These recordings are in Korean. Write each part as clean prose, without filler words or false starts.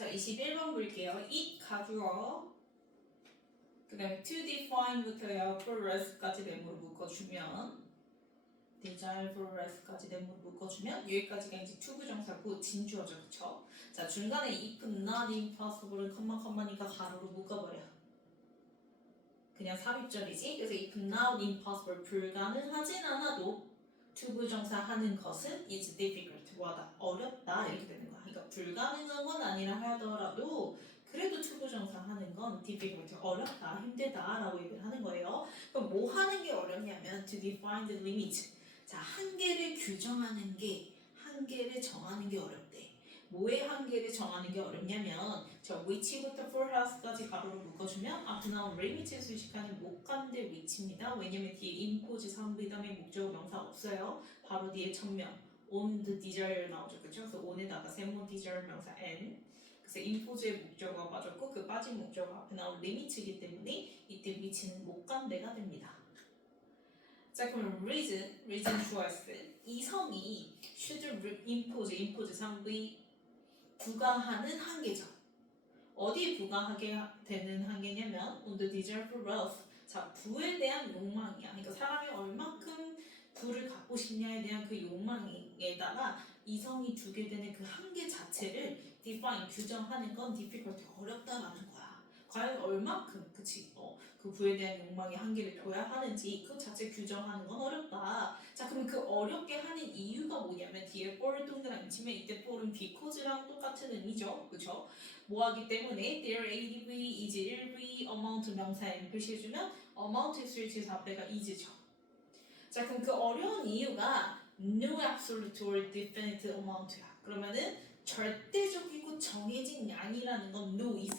자, 21번 볼게요. it 가주어 그 다음에 to define부터요. for rest까지 네모로 묶어주면 desire for rest까지 네모로 묶어주면 여기까지가 이제 to 부정사고 진주어죠. 그쵸? 자, 중간에 if not impossible은 컴마니까 가로로 묶어버려. 그냥 삽입절이지. 그래서 if not impossible 불가능하진 않아도 to 부정사 하는 것은 is difficult 뭐하다 어렵다 이렇게 되는 거야. 그러니까 불가능한 건 아니라 하더라도 그래도 to 부정사 하는 건 difficult 어렵다 힘들다라고 얘기를 하는 거예요. 그럼 뭐 하는 게 어렵냐면 to define the limit. 자, 한계를 규정하는 게 한계를 정하는 게 어렵대. 뭐의 한계를 정하는 게 어렵냐면 저 위치부터 for house까지 가로로 묶어주면 앞에 나온 limit을 수식하는 목간대 위치입니다. 왜냐면 뒤에 impose 3부 다음에 목적 명사 없어요. 바로 뒤에 천명 on the desire 나오죠. 그쵸? 그래서 on에다가 세모 desire 명사 n 그래서 impose의 목적어가 빠졌고 그 빠진 목적어 앞에 나온 limit이기 때문에 이때 위치는 목간대가 됩니다. 자, 그럼 reason 주어스 이성이 should impose 3부 부과하는 한계죠. 어디에 부과하게 되는 한계냐면 on the desire for wealth. 자, 부에 대한 욕망이야. 그러니까 사람이 얼마큼 부를 갖고 싶냐에 대한 그 욕망에다가 이성이 두게 되는 그 한계 자체를 define 규정하는 건 difficult 어렵다라는 거야. 과연 얼마큼 그치? 그 부에 대한 욕망의 한계를 둬야 하는지 그 자체 규정하는 건 어렵다. 자, 그럼 그 어렵게 하는 이유가 뭐냐면 뒤에 for 동그라미 치면 이때 for은 because랑 똑같은 의미죠. 그쵸? 뭐 하기 때문에 their adv is 1v amount 명사에 표시해주면 amount의 수일치 4배가 is죠. 자, 그럼 그 어려운 이유가 no absolute or definite amount야. 그러면은 절대적이고 정해진 양이라는 건 no is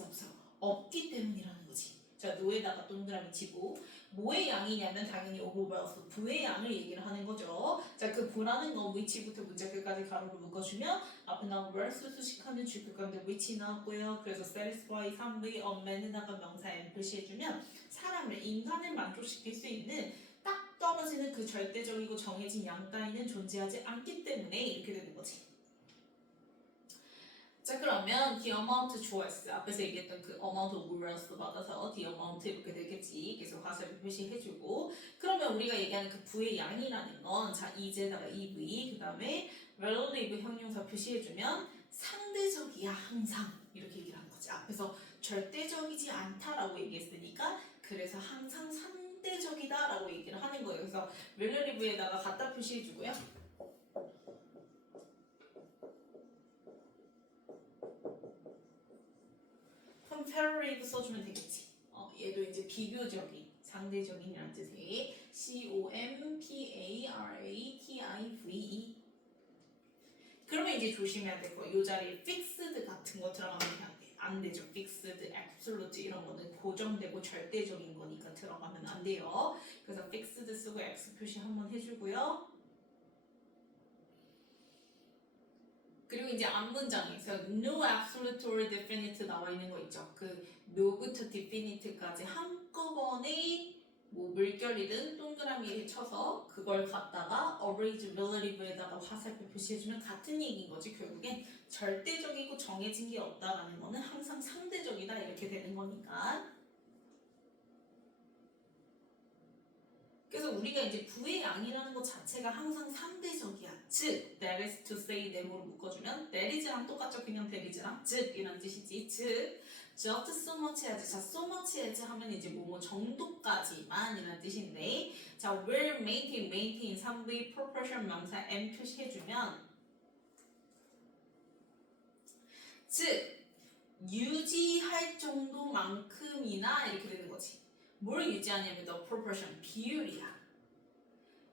없기 때문이라는 거지. 자, no에다가 동그라미 치고 뭐의 양이냐면 당연히 overwealth 부의 양을 얘기를 하는 거죠. 자, 그 부라는 건 which부터 문자 끝까지 가로로 묶어주면 앞에 나온 wealth 수식하는 주격 가운데 which 나왔고요. 그래서 satisfy 3의 onman에다가 명사 n 표시해주면 사람을 인간을 만족시킬 수 있는 딱 떨어지는 그 절대적이고 정해진 양 따위는 존재하지 않기 때문에 이렇게 되는 거지. 자, 그러면 the amount 주어스 앞에서 얘기했던 그 amount of wealth 받아서 the amount 이렇게 되겠지. 그래서 화살표 표시해주고 그러면 우리가 얘기하는 그 부의 양이라는 건 자, 이제다가 EV 그 다음에 relative 형용사 표시해주면 상대적이야 항상 이렇게 얘기를 하는 거지. 앞에서 절대적이지 않다라고 얘기했으니까 그래서 항상 상대적이다라고 얘기를 하는 거예요. 그래서 relative에다가 갖다 표시해주고요. comparative 써주면 되겠지. 얘도 이제 비교적인, 상대적인이라는 뜻의 comparative. 그러면 이제 조심해야 될 거. 이 자리에 fixed 같은 거 들어가면 안 되죠. fixed, absolute 이런 거는 고정되고 절대적인 거니까 들어가면 안 돼요. 그래서 fixed 쓰고 x 표시 한번 해주고요. 그리고 이제 앞문장에서 no absolute or definite 나와 있는 거 있죠. 그 no부터 definite까지 한꺼번에 뭐 물결이든 동그라미에 쳐서 그걸 갖다가 average relative에다가 화살표 표시해주면 같은 얘기인 거지. 결국엔 절대적이고 정해진 게 없다라는 거는 항상 상대적이다 이렇게 되는 거니까. 그래서 우리가 이제 부의 양이라는 것 자체가 항상 상대적이야. 즉, that is to say 네모로 묶어주면 that is랑 똑같죠. 그냥 that is랑 즉 이란 뜻이지. 즉, just so much as. 자, so much as 하면 이제 뭐 정도까지만 이란 뜻인데 자, will maintain 3부의 proportion 명사 m 표시해주면 즉, 유지할 정도만큼이나 이렇게 되는 거지. 뭘 유지하냐면 the proportion 비율이야.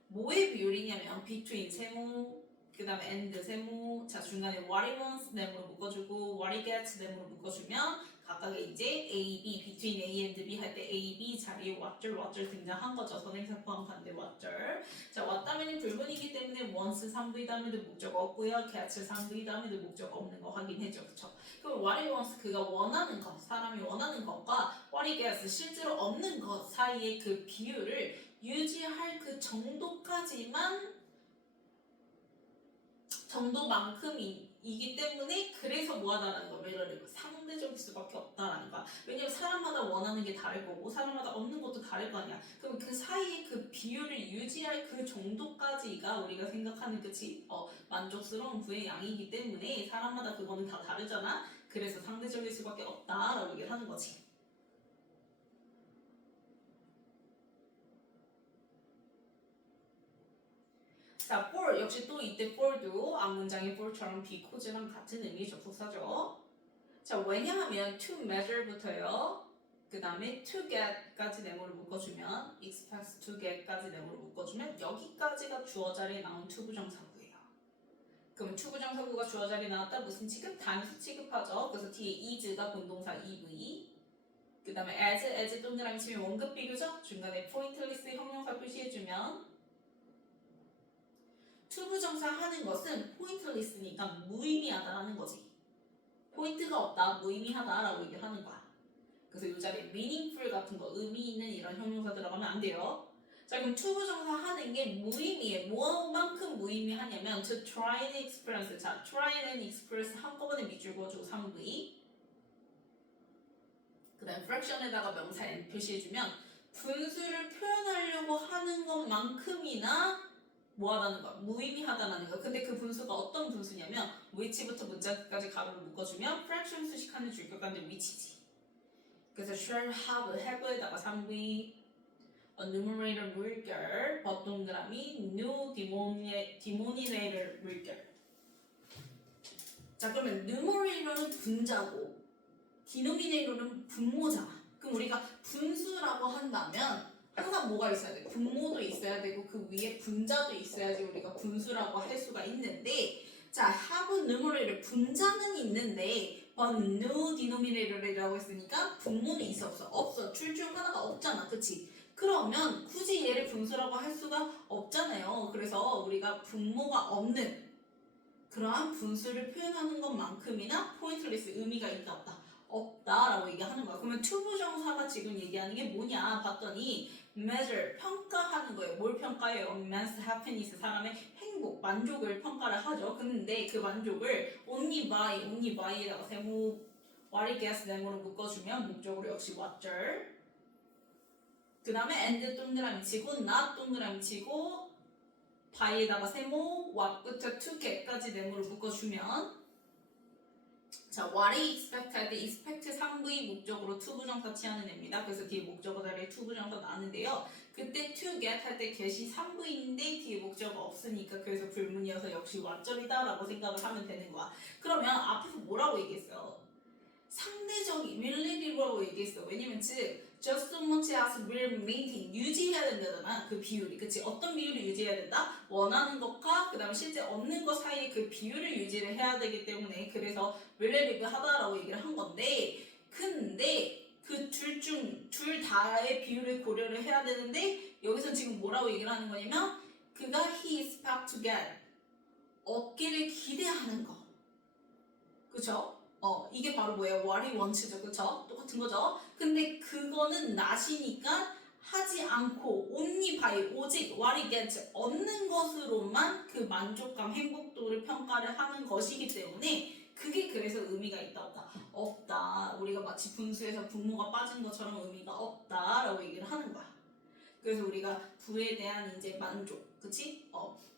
뭐의 비율이냐면 between 세모 그 다음에 and 세모 자 중간에 what he wants 네모로 묶어주고 what he gets 네모로 묶어주면 각각의 이제 A, B, between A and B 할 때 A, B 자리에 what절 등장한 거죠. 선행사 포함한데 what절 자 왔다면이 불문이기 때문에 wants 3부의 다음에도 목적 없고요. gets 3부의 다음에도 목적 없는 거 확인해줘. 그쵸? 그럼 what he wants 그가 원하는 것 사람이 원하는 것과 what he gets 실제로 없는 것 사이의 그 비율을 유지할 그 정도까지만 정도만큼이기 때문에 그래서 뭐하다라는 거야. 매력이 상대적일 수밖에 없다라는 거야. 왜냐면 사람마다 원하는 게 다를 거고 사람마다 없는 것도 다를 거 아니야. 그럼 그 사이에 그 비율을 유지할 그 정도까지가 우리가 생각하는 그치? 만족스러운 부의 양이기 때문에 사람마다 그거는 다 다르잖아. 그래서 상대적일 수밖에 없다라고 얘기를 하는 거지. 자, for 역시 또 이때 for도 앞문장의 for처럼 because랑 같은 의미의 접속사죠. 자, 왜냐하면 to measure부터요. 그 다음에 to get까지 네모를 묶어주면 expect to get까지 네모를 묶어주면 여기까지가 주어 자리에 나온 to 부정사구예요. 그럼 to 부정사구가 주어 자리에 나왔다 무슨 취급? 단수 취급하죠. 그래서 뒤에 is가 본동사 EV 그 다음에 as 동그라미 치면 원급 비교죠. 중간에 pointless 형용사 표시해주면 to 부정사 하는 것은 pointless니까 무의미하다라는 거지. 포인트가 없다, 무의미하다라고 얘기를 하는 거야. 그래서 이 자리에 meaningful 같은 거, 의미 있는 이런 형용사 들어가면 안 돼요. 자, 그럼 to 부정사 하는 게 무의미해. 뭐만큼 무의미하냐면 to try and express. 자, try and express 한꺼번에 밑줄 그어주고 3V. 그 다음 fraction에다가 명사 n 표시해주면 분수를 표현하려고 하는 것만큼이나 뭐하다는 거야? 무의미하다는 거야. 근데 그 분수가 어떤 분수냐면 which부터 문자 끝까지 가로를 묶어주면 fraction 수식하는 줄격간의 which지. 그래서 shall have에다가 3V a numerator 물결 버동그라미 new denominator 물결. 자, 그러면 numerator는 분자고 denominator는 분모잖아. 그럼 우리가 분수라고 한다면 항상 뭐가 있어야 돼? 분모도 있어야 되고 그 위에 분자도 있어야지 우리가 분수라고 할 수가 있는데 자, have numerator 분자는 있는데 but no denominator이라고 했으니까 분모는 있어 없어? 없어. 둘 중 하나가 없잖아. 그치? 그러면 굳이 얘를 분수라고 할 수가 없잖아요. 그래서 우리가 분모가 없는 그러한 분수를 표현하는 것만큼이나 포인트리스 의미가 있다 없다? 없다라고 얘기하는 거야. 그러면 to 부정사가 지금 얘기하는 게 뭐냐 봤더니 measure 평가하는 거예요. 뭘 평가해요? man's happiness 사람의 행복, 만족을 평가를 하죠. 근데 그 만족을 only by에다가 세모 what it gets 네모로 묶어주면 목적으로 역시 what절. 그 다음에 and 동그라미 치고 not 동그라미 치고 by에다가 세모 what부터 to get까지 네모를 묶어주면 자, what I expect 할 때 expect 3V 목적으로 to 부정사 취하는 애입니다. 그래서 뒤에 목적어 자리에 to 부정사 나는데요. 그때 to get 할 때 get이 3V인데 뒤에 목적어 없으니까 그래서 불문이어서 역시 완전이다라고 생각을 하면 되는 거야. 그러면 앞에서 뭐라고 얘기했어요? 상대적인 relativ라고 얘기했어. 왜냐면 즉 just so much as will maintain 유지해야 된다잖아. 그 비율이. 그치? 어떤 비율을 유지해야 된다? 원하는 것과 그 다음에 실제 얻는 것 사이에 그 비율을 유지를 해야 되기 때문에 그래서 relative 하다라고 얘기를 한 건데 근데 그 둘 다의 비율을 고려를 해야 되는데 여기서 지금 뭐라고 얘기를 하는 거냐면 그가 he expect to get 얻기를 기대하는 거. 그쵸? 이게 바로 뭐예요? what he wants죠. 그쵸? 똑같은 거죠? 근데 그거는 not이니까 하지 않고 only by 오직 what he gets 얻는 것으로만 그 만족감, 행복도를 평가를 하는 것이기 때문에 그게 그래서 의미가 있다 없다? 없다. 우리가 마치 분수에서 분모가 빠진 것처럼 의미가 없다라고 얘기를 하는 거야. 그래서 우리가 부에 대한 이제 만족, 그치?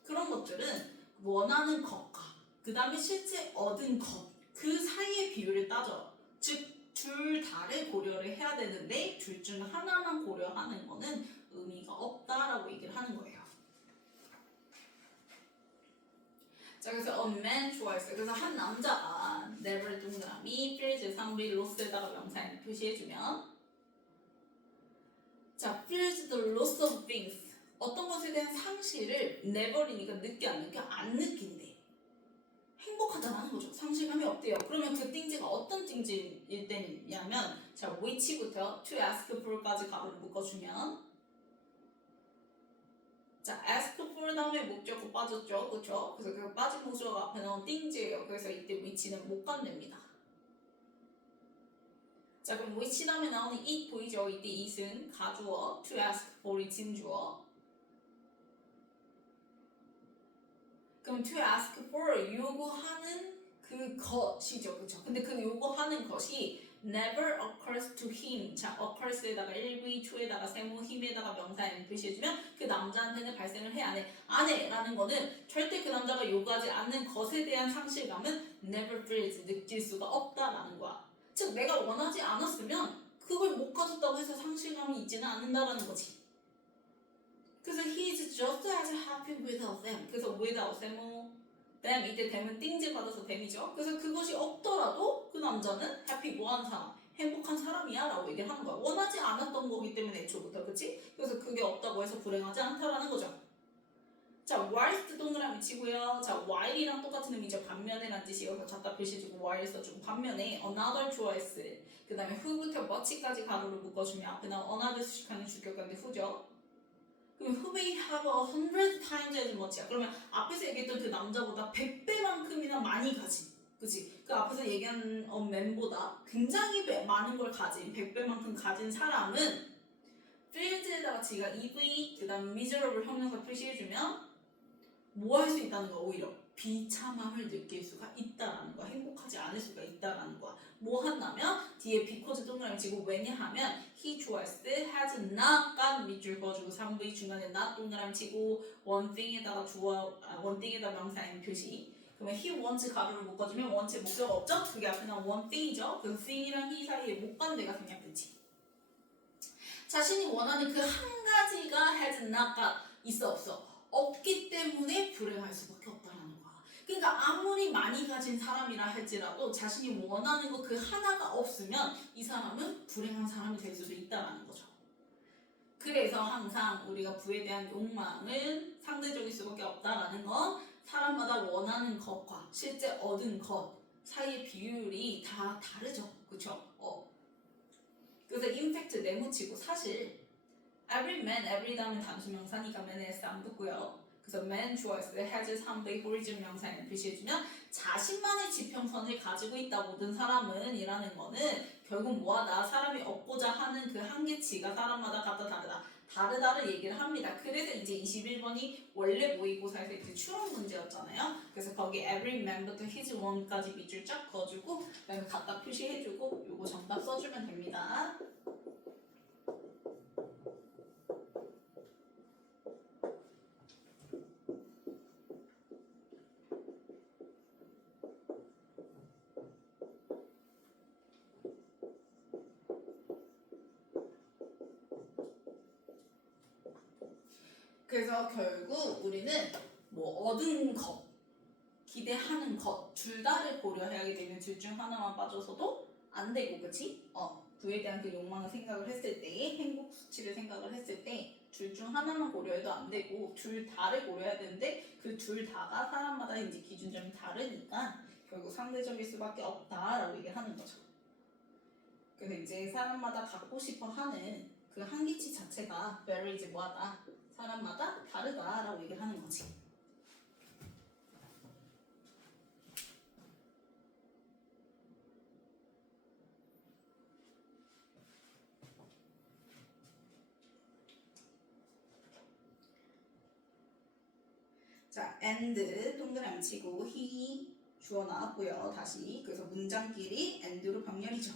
그런 것들은 원하는 것과 그 다음에 실제 얻은 것 그 사이의 비율을 따져. 즉, 둘 다를 고려를 해야 되는데 둘 중 하나만 고려하는 거는 의미가 없다라고 얘기를 하는 거예요. 자, 그래서 a man 좋아했어요. 그래서 한 남자가 never 동그라미 feels 상비 loss에다가 명사인 표시해주면 자, feels the loss of things 어떤 것에 대한 상실을 never이니까 느껴 안 느낀대. 행복하다는 거죠. 상실감이 없대요. 그러면 그 띵지가 어떤 띵지일 때냐면 자, which부터 to ask for까지 가로를 묶어주면 자, ask for 다음에 목적어 빠졌죠. 그쵸? 그래서 그 빠진 목적어 앞에 나온 띵지예요. 그래서 이때 which는 못 건넵니다. 자, 그럼 which 다음에 나오는 it 보이죠? 이때 it은 가주어, to ask for이 진주어. 그럼 to ask for 요구하는 그 것이죠, 그렇죠? 근데 그 요거 하는 것이 never occurs to him. 자, occur스에다가 1부, 2에다가 세모, 힘에다가 명사 M 표시해주면 그 남자한테는 발생을 해, 안 해? 안 해! 라는 거는 절대 그 남자가 요구하지 않는 것에 대한 상실감은 never feels, 느낄 수가 없다라는 거야. 즉, 내가 원하지 않았으면 그걸 못 가졌다고 해서 상실감이 있지는 않는다라는 거지. 그래서 he is just as happy without them. 그래서 without them, them 이때 them은 띵즈 받아서 them이죠. 그래서 그것이 없더라도 그 남자는 happy 뭐한 사람, 행복한 사람이야 라고 얘기를 하는 거야. 원하지 않았던 거기 때문에 애초부터, 그치? 그래서 그게 없다고 해서 불행하지 않다라는 거죠. 자, whilst 동그라미 치고요. 자, while이랑 똑같은 의미죠. 반면에란 뜻이어서 갖다 표시해주고 while 써주고, 반면에 another choice, 그 다음에 who부터 much까지 가로를 묶어주면 앞에 나온 another 수식하는 주격관데 who죠. 그럼 who may have 100 times as much야. 그러면 앞에서 얘기했던 그 남자보다 100배만큼이나 많이 가진, 그치? 그 앞에서 얘기한 맨보다 굉장히 많은 걸 가진, 100배만큼 가진 사람은 field에다가 지가 EV, 그 다음 miserable 형용사 표시해주면 뭐 할 수 있다는 거야? 오히려 비참함을 느낄 수가 있다라는 거야. 행복하지 않을 수가 있다라는 거야. 뭐 한다면 뒤에 because 동그라미 치고 왜냐하면 he choice has not 간 밑줄 그어주고 3V 중간에 not 동그라미 치고 one thing에다가 one thing에다 명사 M 표시. 그러면 he wants 가로를 묶어주면 want의 목적 없죠? 그게 앞에 나온 one thing이죠. 그래서 thing이랑 he 사이에 못 가는 데가 생략되지. 자신이 원하는 그 한 가지가 has not got 있어 없어? 없기 때문에 불행할 수밖에 없다라는 거야. 그러니까 아무리 많이 가진 사람이라 할지라도 자신이 원하는 거 그 하나가 없으면 이 사람은 불행한 사람이 될 수도 있다라는 거죠. 그래서 항상 우리가 부에 대한 욕망은 상대적일 수밖에 없다라는 건 사람마다 원하는 것과 실제 얻은 것 사이의 비율이 다 다르죠. 그쵸? 그래서 임팩트 네모치고 사실 every man, every 다음은 단수명사니까 man에 S 안 붙고요. 그래서 man 주어였을 때 has 3배 origin 명사에 표시해주면 자신만의 지평선을 가지고 있다 모든 사람은 이라는 거는 결국 뭐하다? 사람이 얻고자 하는 그 한계치가 사람마다 각자 다르다. 다르다를 얘기를 합니다. 그래서 이제 21번이 원래 모의고사에서 이제 추론 문제였잖아요. 그래서 거기 every man부터 his one까지 밑줄 쫙 그어주고 그다음에 갖다 표시해주고 요거 정답 써주면 됩니다. 그래서 결국 우리는 뭐 얻은 것, 기대하는 것 둘 다를 고려하게 되면 둘 중 하나만 빠져서도 안 되고, 그치? 부에 대한 그 욕망을 생각을 했을 때, 행복 수치를 생각을 했을 때 둘 중 하나만 고려해도 안 되고 둘 다를 고려해야 되는데 그 둘 다가 사람마다 이제 기준점이 다르니까 결국 상대적일 수밖에 없다라고 얘기하는 거죠. 그래서 이제 사람마다 갖고 싶어 하는 그 한계치 자체가 very 이제 뭐하다? 사람마다 다르다라고 얘기를 하는 거지. 자, and 동그라미 치고 he 주어 나왔고요. 다시 그래서 문장끼리 and로 병렬이죠.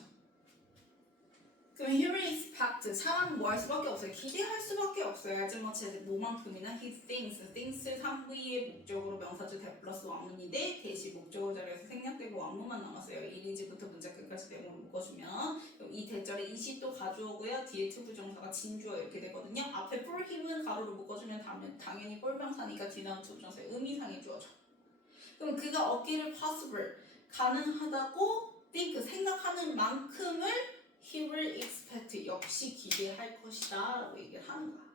그럼 here is fact. 사람은 뭐 할 수밖에 없어요. 기대할 수밖에 없어요. as much as 뭐만큼이나 he thinks. things를 3V의 목적으로 명사절 대 플러스 왕문인데 대시 목적어 자리에서 생략되고 왕문만 남았어요. 이리지부터 문자 끝까지 내용을 묶어주면 이 대절에 이시도 가주어고요. 뒤에 투부정사가 진주어 이렇게 되거든요. 앞에 for him은 가로로 묶어주면 당연히 꼴명사니까 뒤 나온 투부정사의 의미상의 주어죠. 그럼 그가 얻기를 possible 가능하다고 think 생각하는 만큼을 he will expect 역시 기대할 것이다 라고 얘기를 하는 거야.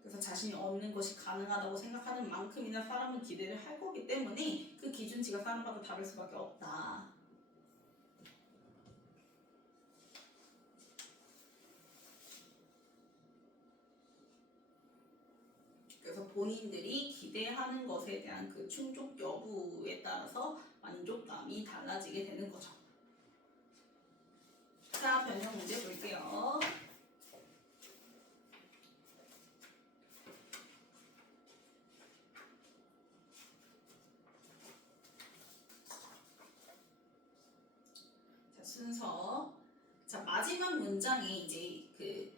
그래서 자신이 얻는 것이 가능하다고 생각하는 만큼이나 사람은 기대를 할 거기 때문에 그 기준치가 사람마다 다를 수밖에 없다. 그래서 본인들이 기대하는 것에 대한 그 충족 여부에 따라서 만족감이 달라지게 되는 거죠. 자, 변형 문제 볼게요. 순서. 자, 마지막 문장에 이제 그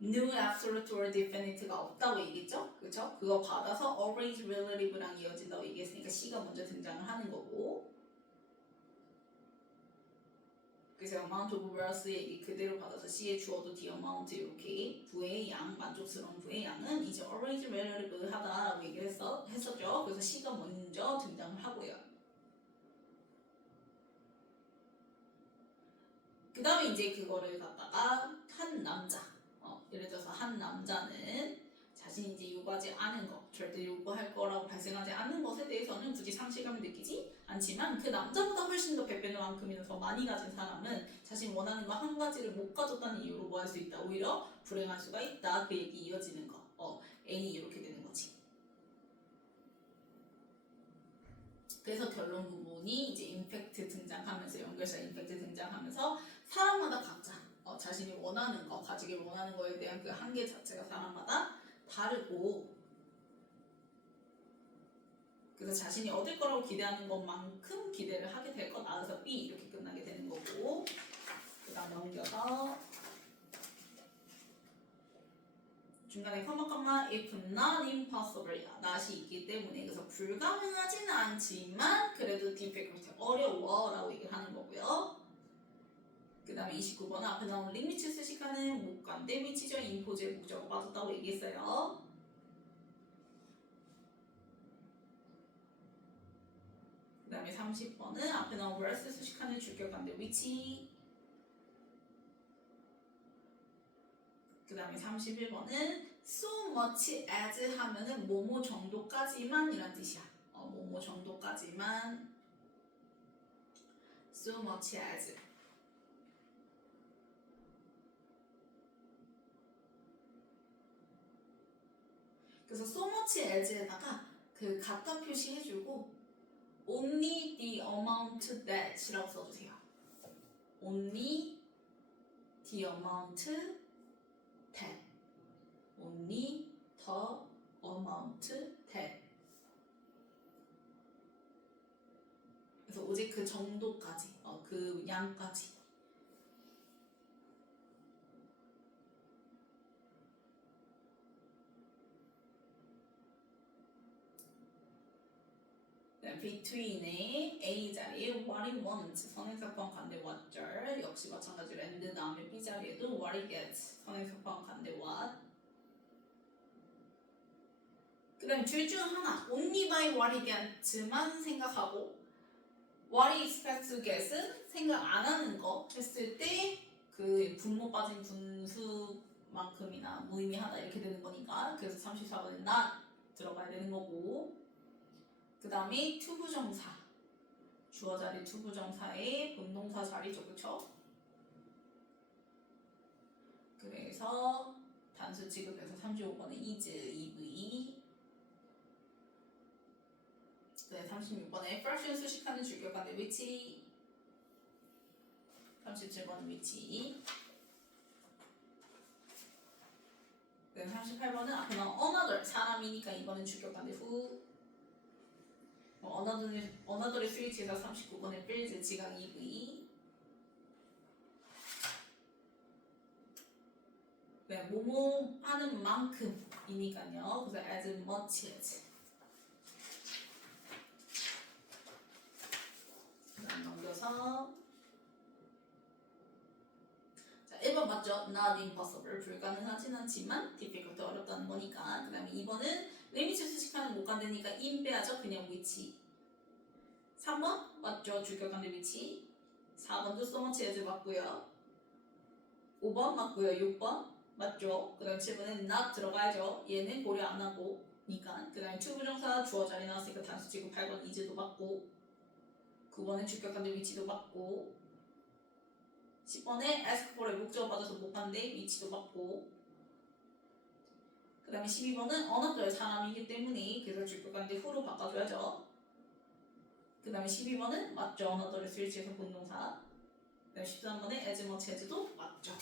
new absolute or definite가 없다고 얘기했죠? 그쵸? 그거 받아서 always relative랑 이어진다고 얘기했으니까 C가 먼저 등장을 하는 거고, 그래서 amount of worth 얘기 그대로 받아서 C에 주어도 the amount 이렇게 부의 양, 만족스러운 부의 양은 이제 always relative 하다라고 얘기를 했었죠. 그래서 C가 먼저 등장을 하고요. 그 다음에 이제 그거를 갖다가 한 남자, 예를 들어서 한 남자는 자신이 이제 요구하지 않은 것, 절대 요구할 거라고 발생하지 않는 것에 대해서는 굳이 상실감을 느끼지 않지만 그 남자보다 훨씬 더 100배는 만큼이나 더 많이 가진 사람은 자신이 원하는 거 한 가지를 못 가졌다는 이유로 뭐 할 수 있다. 오히려 불행할 수가 있다. 그 얘기 이어지는 거. N이 이렇게 되는 거지. 그래서 결론 부분이 이제 임팩트 등장하면서 연결사 임팩트 등장하면서 사람마다 각자 자신이 원하는 거, 가지길 원하는 거에 대한 그 한계 자체가 사람마다 다르고, 그래서 자신이 얻을 거라고 기대하는 것만큼 기대를 하게 될 것, 나에서 B 이렇게 끝나게 되는 거고, 그 다음 넘겨서 중간에 컴마 if not impossible not이 있기 때문에 그래서 불가능하지는 않지만 그래도 difficult 어려워 라고 얘기를 하는 거고요. 그 다음에 29번은 앞에 나온 리미츠 수식하는 목관대 위치죠. 인포즈의 목적어 빠졌다고 얘기했어요. 그 다음에 30번은 앞에 나온 verse 수식하는 주격관대 위치. 그 다음에 31번은 so much as 하면은 뭐뭐 정도까지만 이란 뜻이야. 뭐뭐 정도까지만 so much as. 그래서 so much as에다가 그 갖다 표시해주고 only the amount that이라고 써주세요. only the amount that. only the amount that. 그래서 오직 그 정도까지, 그 양까지. between의 A 자리에 what he wants 선행사건 관대 what절 역시 마찬가지로 and 다음에 B 자리에도 what he gets 선행사건 관대 what. 그 다음에 둘 중 하나 only by what he gets만 생각하고 what he expects to get은 생각 안 하는 거 했을 때 그 분모 빠진 분수만큼이나 무의미하다 이렇게 되는 거니까 그래서 34번에 not 들어가야 되는 거고, 그 다음에 투부정사 주어 자리 투부정사의 본동사 자리죠. 그쵸? 그래서 단수 취급해서 35번에 is, EV. 네, 36번에 fraction 수식하는 주격관의 위치. 37번 위치. 네, 38번은 앞에 나온 another 사람이니까 이번엔 주격관의 후. another의 스위치에서 39번에 build 지각 EV. 네, 뭐뭐 하는 만큼이니까요. 그래서 as much as. 그다음 넘겨서 자 1번 맞죠? Not impossible 불가능하진 않지만 difficult 어렵다는 거니까. 그 다음에 2번은 리미츠 수식하는 못 간다니까 in 빼야죠. 그냥 위치. 3번 맞죠? 주격관대 위치. 4번도 so much as 맞고요. 5번 맞고요. 6번 맞죠? 그 다음 7번은 not 들어가야죠. 얘는 고려 안 하고 니까. 그 다음에 투부정사 주어 자리 나왔으니까 단수 지금 8번 is도 맞고, 9번은 주격관대 위치도 맞고, 10번에 ask for의 목적어 받아서 못 간대 위치도 맞고, 그 다음에 12번은 another 사람이기 때문에 그래서 주격관대 후로 바꿔줘야죠. 그 다음에 12번은 맞죠? another의 스위치에서 본동사. 그 다음에 13번에 as much as도 맞죠.